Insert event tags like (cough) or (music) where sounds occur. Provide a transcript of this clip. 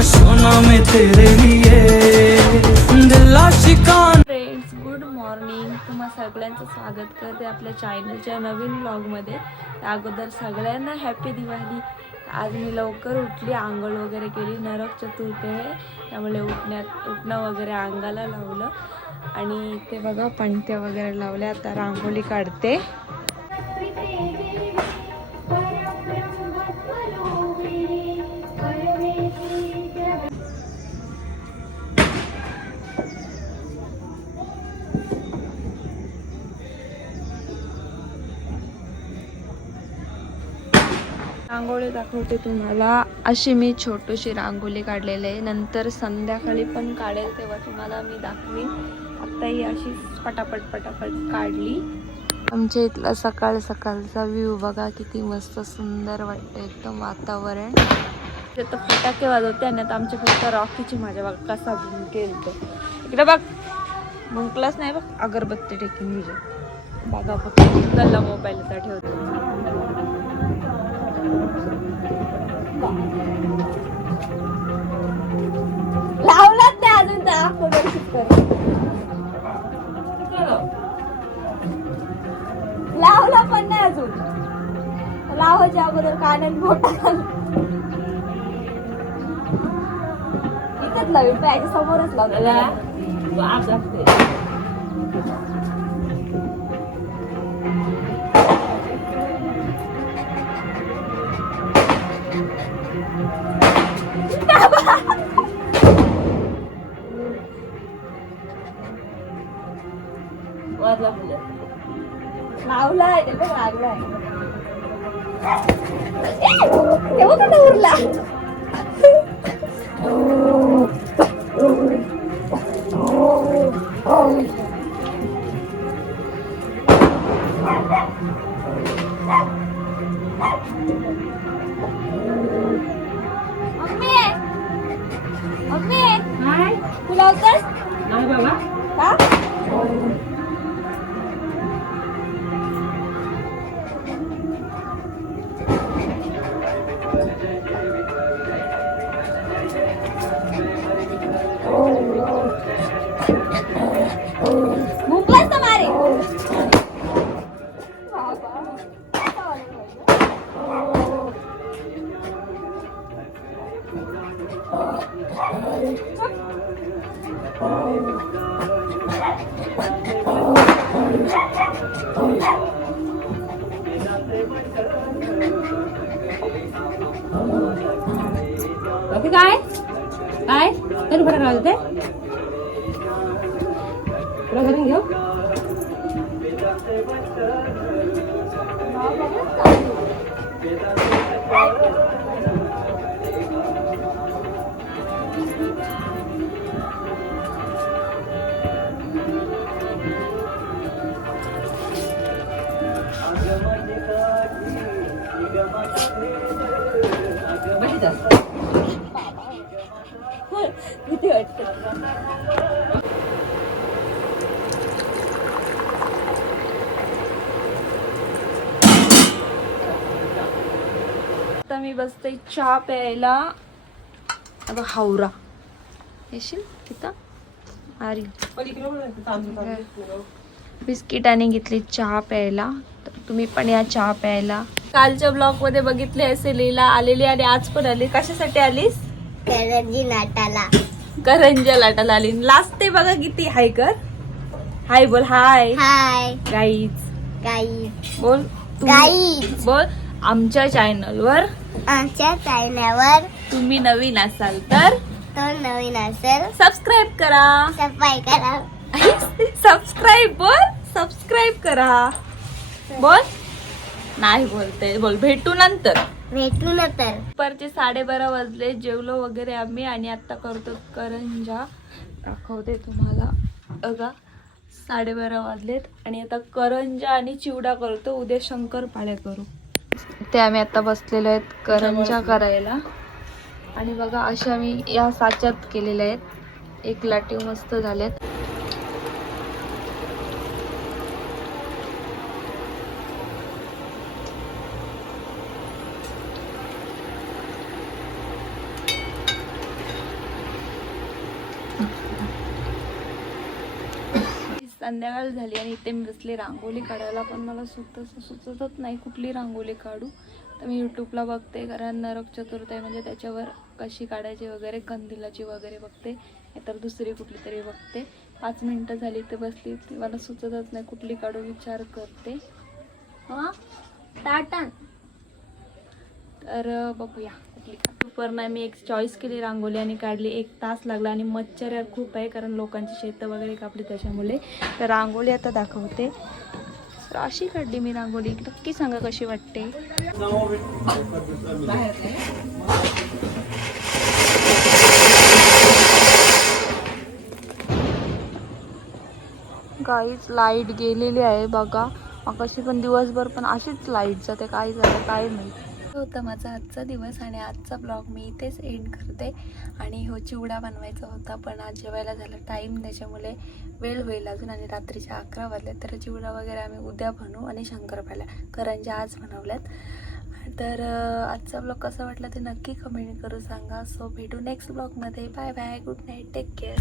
दूंगा सोना मैं तेरे लिए। फ्रेंड्स गुड मॉर्निंग तुम्हा सगळ्यांचं स्वागत करते आपल्या चॅनलच्या नवीन ब्लॉगमध्ये त्या अगोदर सगळ्यांना हॅपी दिवाळी. आज मी लवकर उठली आंघोळ वगैरे केली नरक चतुर्थी आहे. त्यामुळे उठण्यात उठणं वगैरे अंगाला लावलं. आणि ते बघा पणत्या वगैरे लावल्या. आता रांगोळी काढते. रांगोळी दाखवते तुम्हाला. अशी मी छोटीशी रांगोळी काढलेली आहे. नंतर संध्याकाळी पण काढेल तेव्हा तुम्हाला मी दाखवीन. आता ही अशी पटापट पटापट काढली. आमच्या इथला सकाळ सकाळचा व्ह्यू बघा किती मस्त सुंदर वाटतं एकदम वातावरण. तर फटाके वाजवते आणि आता आमच्या फक्त रॉकीची माझ्या बघ कसा भुंकेल तो इकडे बघ भुंकलाच नाही बघ अगरबत्ती टेकीन म्हणजे बघा फक्त गल्ला मोबाईलचा ठेवतो. लावलाच नाही अजून तर अगोदर कर लावला पण नाही अजून. लावायच्या अगोदर कानन मोठा इथेच लावेल पाहिजे समोरच लावला लावलाय ते पण लागलाय तेव्हा का उरला मम्मी काय? काय? तरी फरक राहत ते तुला घरून घेऊ? Thank you. किती वाटतं आता मी बसते चहा प्यायला. आता हावरा. येशील तिथं? अरे बिस्किट आणि घेतली चहा प्यायला. तर तुम्ही पण या चहा प्यायला. कालच्या ब्लॉगमध्ये बघितले असेल लीला आलेली आणि आज पण आली. कशासाठी आलीस? करंजी नाटाला. करंजा लाटाला आली. लाजते बघा किती हाय कर. हाय बोल हाय. हाय. गाईज गाई बोल गाईज बोल आमच्या चॅनल वर आमच्या चॅनलवर तुम्ही नवीन असाल तर तो नवीन असेल सबस्क्राईब करा. सफाई करा. (laughs) सबस्क्राईब बोल सबस्क्राईब करा. बोल. नाही बोलते. बोल भेटू नंतर. भेटू न तर दुपारचे साडेबारा वाजले जेवलो वगैरे आम्ही आणि आता करतो करंजा. दाखवते तुम्हाला. बघा साडेबारा वाजलेत आणि आता करंजा आणि चिवडा करतो. उद्या शंकरपाळ्या करू. ते आम्ही आता बसलेलो आहेत करंजा करायला. आणि बघा अशा मी या साच्यात केलेल्या आहेत. एक लाटीव मस्त झाल्यात संध्याकाळ झाली आणि इथे मी बसले रांगोळी काढायला पण मला सुचत सुचतच नाही कुठली रांगोळी काढू. तर मी यूट्यूबला बघते कारण नरक चतुर्थ आहे म्हणजे त्याच्यावर कशी काढायची वगैरे कंदिलाची वगैरे बघते. नाहीतर दुसरी कुठली तरी बघते. पाच मिनटं झाली ते बसली. ती मला सुचतच नाही कुठली काढू विचार करते. हां? टाटा तर बघूया कुठली दुपार नाही मी एक चॉईस केली रांगोली आणि काढली. एक तास लागला आणि मच्छर यार खूप आहे कारण लोकांची शेतं वगैरे कापली त्याच्यामुळे. तर रांगोळी आता दाखवते. तर अशी काढली मी रांगोली नक्की सांगा कशी वाटते? काहीच लाइट गेलेली आहे बघा. कशी पण दिवसभर पण अशीच लाइट जाते. काय जाते काय नाही होता माझा आजचा दिवस आणि आजचा ब्लॉग मी इथेच एंड करते. आणि हो चिवडा बनवायचा होता पण आज जेवायला झाला टाईम त्याच्यामुळे वेळ होईल अजून आणि रात्रीच्या अकरा वाजले तर चिवडा वगैरे आम्ही उद्या बनवू आणि शंकरपाल्या करंजा आज बनवल्यात. तर आजचा ब्लॉग कसा वाटला ते नक्की कमेंट करू सांगा. सो भेटू नेक्स्ट ब्लॉगमध्ये bye bye good night take care